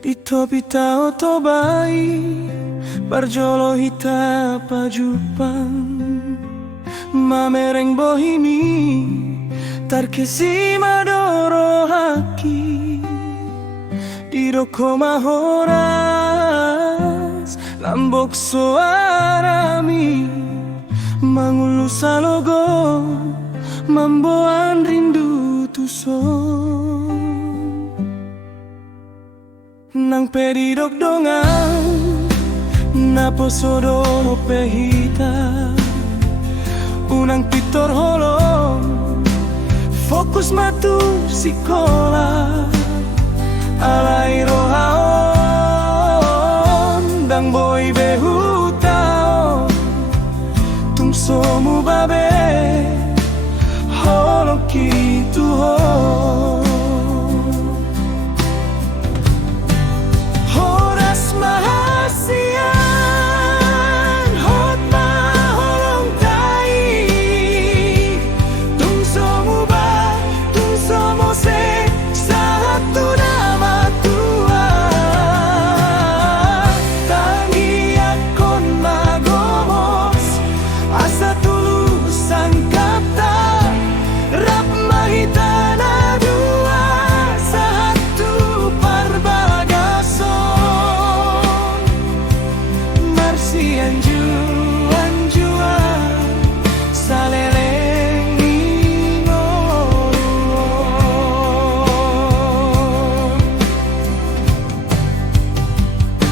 Dito bitao to bai Barjolo hita pajupang Mamereng bohimi Tarkesi madoro haki Diroko mahoras Lambok suarami Mangulu salogo Mamboan rindu tuson Nang pedidok dongang Naposodo pehita Unang pitor holong Fokus matu sikola Alai rohaon Dang boy behutao Tungsomu babe Holong kitu ho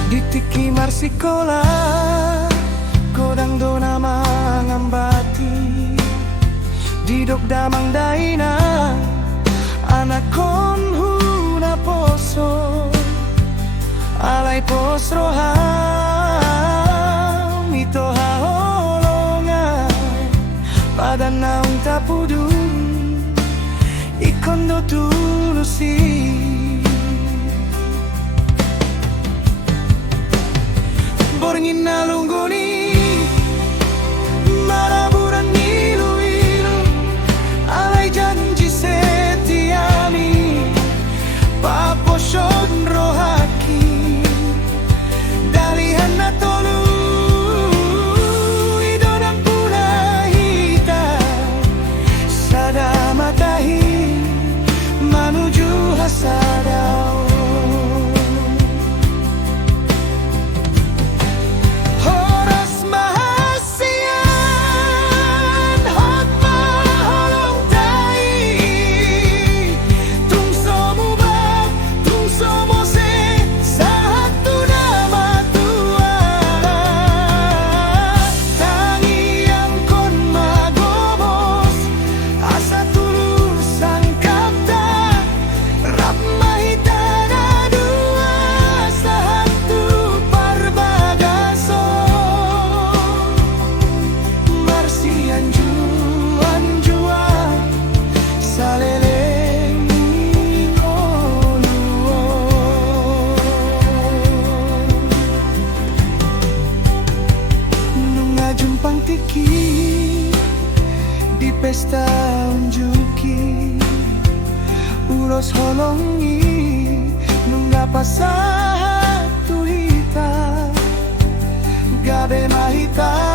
Ditiki marsikola Kodang dona mangambati Didok damang daina Anakon huna poso Alai posroha Mito haholongan Pada naung tapudun Ikondo tulusi Boringin na lungguni Maraburan ilu-ilu Alay janji setiani Paposyod rohaki Dalihan na tolu Idonang punahita Sada matahi Manuju hasadao Di pesta unjuki Ulos holongi Nunga pasah tuhita Gabe mahita